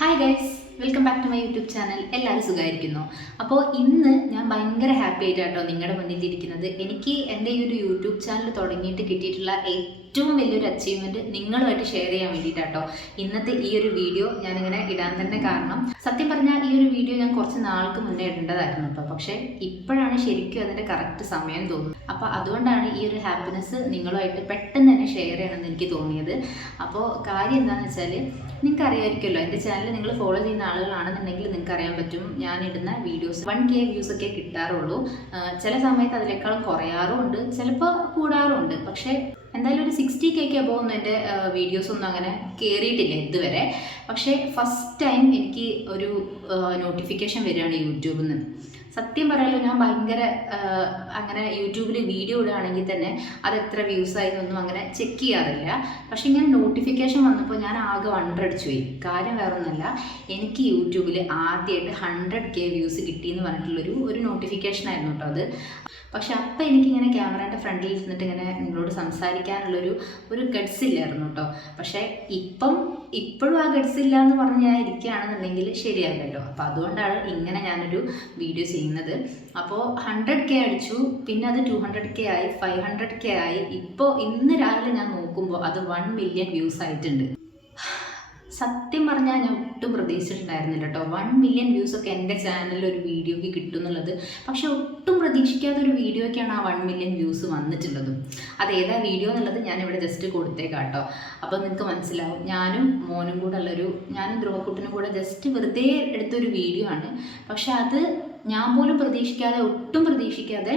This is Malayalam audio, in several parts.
Hi guys welcome back to my YouTube channel എല്ലാവരും സുഖമായിരിക്കുന്നു. അപ്പോൾ ഇന്ന് ഞാൻ ഭയങ്കര ഹാപ്പി ആയിട്ടാട്ടോ നിങ്ങളുടെ മുന്നിൽ ഇരിക്കുന്നത്. എനിക്ക് എന്റെ ഈ ഒരു യൂട്യൂബ് ചാനൽ തുടങ്ങിയിട്ട് കിട്ടിയിട്ടുള്ള ഏറ്റവും വലിയൊരു അച്ചീവ്മെന്റ് നിങ്ങളുമായിട്ട് ഷെയർ ചെയ്യാൻ വേണ്ടിയിട്ടാട്ടോ. ഇന്നത്തെ ഈ ഒരു വീഡിയോ ഞാനിങ്ങനെ ഇടാൻ തന്നെ കാരണം സത്യം പറഞ്ഞാൽ ഈ ഒരു ഞാൻ കുറച്ച് നാൾക്ക് മുന്നേ ഇടേണ്ടതായിരുന്നു കേട്ടോ പക്ഷേ ഇപ്പോഴാണ് ശരിക്കും അതിന്റെ കറക്റ്റ് സമയം തോന്നുന്നത്. അപ്പോൾ അതുകൊണ്ടാണ് ഈ ഒരു ഹാപ്പിനെസ് നിങ്ങളുമായിട്ട് പെട്ടെന്ന് തന്നെ ഷെയർ ചെയ്യണമെന്ന് എനിക്ക് തോന്നിയത്. അപ്പോൾ കാര്യം എന്താണെന്ന് വെച്ചാൽ നിങ്ങൾക്ക് അറിയാമായിരിക്കുമല്ലോ എന്റെ ചാനൽ നിങ്ങൾ ഫോളോ ചെയ്യുന്ന ആളുകളാണെന്നുണ്ടെങ്കിൽ നിങ്ങൾക്ക് അറിയാൻ പറ്റും. ഞാൻ ഇടുന്ന വീഡിയോസ് വൺ കെ വ്യൂസ് ഒക്കെ കിട്ടാറുള്ളൂ. ചില സമയത്ത് അതിനേക്കാളും കുറയാറും ഉണ്ട് ചിലപ്പോൾ കൂടാറുമുണ്ട്. പക്ഷേ എന്തായാലും ഒരു സിക്സ്റ്റി കെക്ക് അബോ ഒന്നും എന്റെ വീഡിയോസ് ഒന്നും അങ്ങനെ കയറിയിട്ടില്ല ഇതുവരെ. പക്ഷേ ഫസ്റ്റ് ടൈം എനിക്ക് ഒരു നോട്ടിഫിക്കേഷൻ വരികയാണ് യൂട്യൂബിൽ നിന്ന്. സത്യം പറയാലോ ഞാൻ ഭയങ്കര അങ്ങനെ യൂട്യൂബിൽ വീഡിയോ ഇടുകയാണെങ്കിൽ തന്നെ അത് എത്ര വ്യൂസ് ആയിരുന്നൊന്നും അങ്ങനെ ചെക്ക് ചെയ്യാറില്ല. പക്ഷെ ഇങ്ങനെ നോട്ടിഫിക്കേഷൻ വന്നപ്പോൾ ഞാൻ ആകെ വണ്ടർ അടിച്ചു പോയി. കാര്യം വേറെ ഒന്നല്ല എനിക്ക് യൂട്യൂബിൽ ആദ്യമായിട്ട് ഹൺഡ്രഡ് കെ വ്യൂസ് കിട്ടി എന്ന് പറഞ്ഞിട്ടുള്ളൊരു ഒരു ഒരു നോട്ടിഫിക്കേഷൻ ആയിരുന്നു കേട്ടോ അത്. പക്ഷെ അപ്പം എനിക്കിങ്ങനെ ക്യാമറേന്റെ ഫ്രണ്ടിൽ ഇരുന്നിട്ട് ഇങ്ങനെ നിങ്ങളോട് സംസാരിക്കാനുള്ളൊരു ഒരു ഗഡ്സ് ഇല്ലായിരുന്നു കേട്ടോ പക്ഷേ ഇപ്പം ഇപ്പോഴും ആ ഗഡ്സ് ഇല്ല എന്ന് പറഞ്ഞ് ഞാൻ ഇരിക്കുകയാണെന്നുണ്ടെങ്കിൽ ശരിയാവില്ലല്ലോ. അപ്പോൾ അതുകൊണ്ടാണ് ഇങ്ങനെ ഞാനൊരു വീഡിയോ ചെയ്യുന്നത്. അപ്പോൾ ഹൺഡ്രഡ് കെ അടിച്ചു. പിന്നെ അത് ടു ഹൺഡ്രഡ് കെ ആയി ഫൈവ് ഹൺഡ്രഡ് കെ ആയി. ഇപ്പോൾ ഇന്ന് രാവിലെ ഞാൻ നോക്കുമ്പോൾ അത് വൺ മില്യൺ വ്യൂസ് ആയിട്ടുണ്ട്. സത്യം പറഞ്ഞാൽ ഞാൻ ഒട്ടും പ്രതീക്ഷിച്ചിട്ടുണ്ടായിരുന്നില്ല കേട്ടോ. വൺ മില്യൺ വ്യൂസ് ഒക്കെ എന്റെ ചാനലിൽ ഒരു വീഡിയോക്ക് കിട്ടും എന്നുള്ളത് പക്ഷേ ഒട്ടും പ്രതീക്ഷിക്കാത്ത ഒരു വീഡിയോയ്ക്കാണ് ആ വൺ മില്യൺ വ്യൂസ് വന്നിട്ടുള്ളത്. അത് ഏതാ വീഡിയോ എന്നുള്ളത് ഞാനിവിടെ ജസ്റ്റ് കൊടുത്തേക്കാം കേട്ടോ. അപ്പോൾ നിങ്ങൾക്ക് മനസ്സിലാവും. ഞാനും മോനും കൂടെ ഉള്ളൊരു ഞാനും ധ്രുവക്കുട്ടനും കൂടെ ജസ്റ്റ് വെറുതെ എടുത്തൊരു വീഡിയോ ആണ്. പക്ഷെ അത് ഞാൻ പോലും പ്രതീക്ഷിക്കാതെ ഒട്ടും പ്രതീക്ഷിക്കാതെ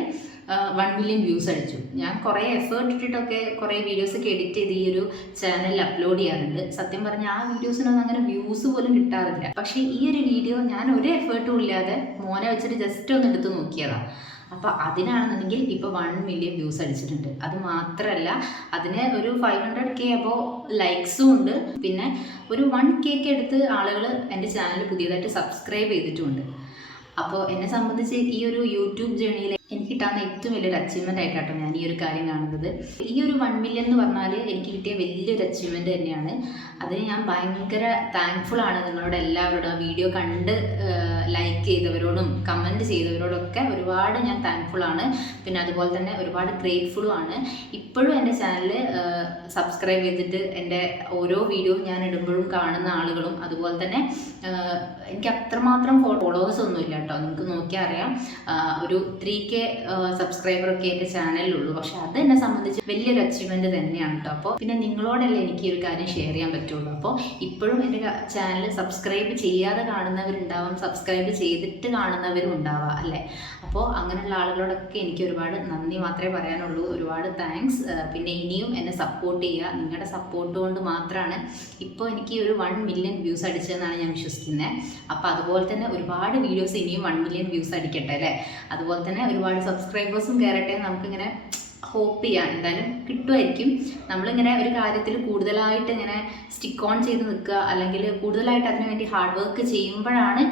വൺ മില്യൺ വ്യൂസ് അടിച്ചു. ഞാൻ കുറേ എഫേർട്ട് ഇട്ടിട്ടൊക്കെ കുറേ വീഡിയോസൊക്കെ എഡിറ്റ് ചെയ്ത് ഈ ഒരു ചാനലിൽ അപ്ലോഡ് ചെയ്യാറുണ്ട്. സത്യം പറഞ്ഞാൽ ആ വീഡിയോസിനൊന്നും അങ്ങനെ വ്യൂസ് പോലും കിട്ടാറില്ല. പക്ഷേ ഈ ഒരു വീഡിയോ ഞാൻ ഒരു എഫേർട്ടും ഇല്ലാതെ മോനെ വെച്ചിട്ട് ജസ്റ്റ് ഒന്ന് എടുത്ത് നോക്കിയതാണ് അപ്പോൾ അതിനാണെന്നുണ്ടെങ്കിൽ ഇപ്പോൾ വൺ മില്യൺ വ്യൂസ് അടിച്ചിട്ടുണ്ട്. അത് മാത്രമല്ല അതിന് ഒരു ഫൈവ് ഹൺഡ്രഡ് കെ അപ്പോൾ ലൈക്സും ഉണ്ട്. പിന്നെ ഒരു വൺ കെ ഒക്കെ എടുത്ത് ആളുകൾ എന്റെ ചാനൽ പുതിയതായിട്ട് സബ്സ്ക്രൈബ് ചെയ്തിട്ടുമുണ്ട്. അപ്പോൾ എന്നെ സംബന്ധിച്ച് ഈ ഒരു യൂട്യൂബ് ജേണിയിൽ കിട്ടാവുന്ന ഏറ്റവും വലിയൊരു അച്ചീവ്മെന്റ് ആയിട്ടാട്ടോ ഞാൻ ഈ ഒരു കാര്യം കാണുന്നത്. ഈ ഒരു വൺ മില്യൺ എന്ന് പറഞ്ഞാൽ എനിക്ക് കിട്ടിയ വലിയൊരു അച്ചീവ്മെന്റ് തന്നെയാണ്. അതിന് ഞാൻ ഭയങ്കര താങ്ക്ഫുൾ ആണ് നിങ്ങളോട് എല്ലാവരോടും. വീഡിയോ കണ്ട് ലൈക്ക് ചെയ്തവരോടും കമന്റ് ചെയ്തവരോടൊക്കെ ഒരുപാട് ഞാൻ താങ്ക്ഫുൾ ആണ്. പിന്നെ അതുപോലെ തന്നെ ഒരുപാട് ഗ്രേറ്റ്ഫുളും ആണ്. ഇപ്പോഴും എന്റെ ചാനൽ സബ്സ്ക്രൈബ് ചെയ്തിട്ട് എന്റെ ഓരോ വീഡിയോ ഞാൻ ഇടുമ്പോഴും കാണുന്ന ആളുകളും അതുപോലെ തന്നെ എനിക്ക് അത്രമാത്രം ഫോളോവേഴ്സ് ഒന്നുമില്ല കേട്ടോ. നിങ്ങൾക്ക് നോക്കിയാൽ അറിയാം. ഒരു ത്രീ കെ സബ്സ്ക്രൈബറൊക്കെ എന്റെ ചാനലിലുള്ളൂ പക്ഷെ അത് എന്നെ സംബന്ധിച്ച് വലിയൊരു അച്ചീവ്മെന്റ് തന്നെയാണ് കേട്ടോ അപ്പോൾ പിന്നെ നിങ്ങളോടല്ലേ എനിക്ക് ഒരു കാര്യം ഷെയർ ചെയ്യാൻ പറ്റുള്ളൂ. അപ്പോൾ ഇപ്പോഴും എന്റെ ചാനൽ സബ്സ്ക്രൈബ് ചെയ്യാതെ കാണുന്നവരുണ്ടാവാം സബ്സ്ക്രൈബ് ചെയ്തിട്ട് കാണുന്നവരും ഉണ്ടാവാം അല്ലേ? അപ്പോൾ അങ്ങനെയുള്ള ആളുകളോടൊക്കെ എനിക്ക് ഒരുപാട് നന്ദി മാത്രമേ പറയാനുള്ളൂ. ഒരുപാട് താങ്ക്സ് പിന്നെ ഇനിയും എന്നെ സപ്പോർട്ട് ചെയ്യുക. നിങ്ങളുടെ സപ്പോർട്ട് കൊണ്ട് മാത്രമാണ് ഇപ്പോൾ എനിക്ക് ഒരു വൺ മില്യൺ വ്യൂസ് അടിച്ചതെന്നാണ് ഞാൻ വിശ്വസിക്കുന്നത് അപ്പോൾ അതുപോലെ തന്നെ ഒരുപാട് വീഡിയോസ് ഇനിയും വൺ മില്യൺ വ്യൂസ് അടിക്കട്ടെ അല്ലേ? അതുപോലെ തന്നെ ഒരുപാട് സബ്സ്ക്രൈബേഴ്സും കയറട്ടെ നമുക്കിങ്ങനെ ഹോപ്പ് ചെയ്യാം എന്തായാലും കിട്ടുമായിരിക്കും. നമ്മളിങ്ങനെ ഒരു കാര്യത്തിൽ കൂടുതലായിട്ട് ഇങ്ങനെ സ്റ്റിക്ക് ഓൺ ചെയ്ത് നിൽക്കുക അല്ലെങ്കിൽ കൂടുതലായിട്ട് അതിനു വേണ്ടി ഹാർഡ് വർക്ക് ചെയ്യുമ്പോഴാണ്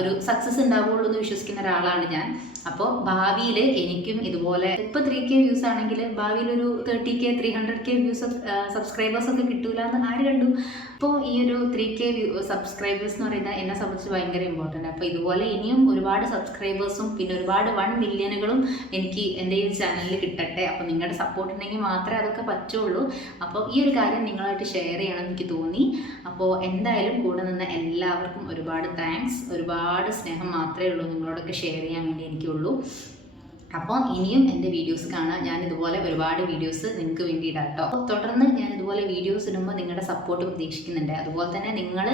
ഒരു സക്സസ് ഉണ്ടാവുകയുള്ളൂ എന്ന് വിശ്വസിക്കുന്ന ഒരാളാണ് ഞാൻ. അപ്പോൾ ഭാവിയിൽ എനിക്കും ഇതുപോലെ ഇപ്പോൾ ത്രീ കെ വ്യൂസ് ആണെങ്കിൽ ഭാവിയിൽ ഒരു thirty K three hundred K views subscribers ഒക്കെ കിട്ടൂല എന്ന് ആര് കണ്ടു? അപ്പോൾ ഈ ഒരു ത്രീ കെ സബ്സ്ക്രൈബേഴ്സ് എന്ന് പറയുന്നത് എന്നെ സംബന്ധിച്ച് ഭയങ്കര ഇമ്പോർട്ടന്റ് അപ്പോൾ ഇതുപോലെ ഇനിയും ഒരുപാട് സബ്സ്ക്രൈബേഴ്സും പിന്നെ ഒരുപാട് വൺ മില്യണുകളും എനിക്ക് എന്റെ ഈ ചാനലിൽ കിട്ടട്ടെ. അപ്പോൾ നിങ്ങളുടെ സപ്പോർട്ട് ഉണ്ടെങ്കിൽ മാത്രമേ അതൊക്കെ പറ്റുള്ളൂ. അപ്പോൾ ഈ ഒരു കാര്യം നിങ്ങളായിട്ട് ഷെയർ ചെയ്യണം എനിക്ക് തോന്നി. അപ്പോൾ എന്തായാലും കൂടെ നിന്ന് എല്ലാവർക്കും ഒരുപാട് താങ്ക്സ് ഒരുപാട് സ്നേഹം മാത്രമേ ഉള്ളൂ നിങ്ങളോടൊക്കെ ഷെയർ ചെയ്യാൻ വേണ്ടി എനിക്കുള്ളൂ. അപ്പോൾ ഇനിയും എന്റെ വീഡിയോസ് കാണാൻ ഞാൻ ഇതുപോലെ ഒരുപാട് വീഡിയോസ് നിങ്ങൾക്ക് വേണ്ടി ഇടാം കേട്ടോ തുടർന്ന് ഞാൻ ഇതുപോലെ വീഡിയോസ് ഇടുമ്പോൾ നിങ്ങളുടെ സപ്പോർട്ട് പ്രതീക്ഷിക്കുന്നുണ്ട്. അതുപോലെ തന്നെ നിങ്ങൾ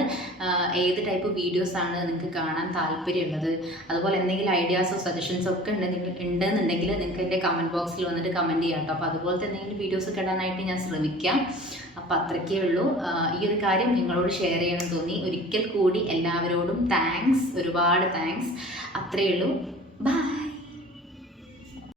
ഏത് ടൈപ്പ് വീഡിയോസ് ആണ് നിങ്ങൾക്ക് കാണാൻ താല്പര്യമുള്ളത്? അതുപോലെ എന്തെങ്കിലും ഐഡിയാസോ സജഷൻസോ ഒക്കെ ഉണ്ടെങ്കിൽ ഉണ്ടെന്നുണ്ടെങ്കിൽ നിങ്ങൾക്ക് എന്റെ കമന്റ് ബോക്സിൽ വന്നിട്ട് കമന്റ് ചെയ്യാം കേട്ടോ അപ്പോൾ അതുപോലത്തെ എന്തെങ്കിലും വീഡിയോസ് ഇടാനായിട്ട് ഞാൻ ശ്രമിക്കാം. അപ്പം അത്രയ്ക്കേ ഉള്ളൂ. ഈ ഒരു കാര്യം നിങ്ങളോട് ഷെയർ ചെയ്യണം തോന്നി. ഒരിക്കൽ കൂടി എല്ലാവരോടും താങ്ക്സ് ഒരുപാട് താങ്ക്സ് അത്രയേ ഉള്ളൂ. ബൈ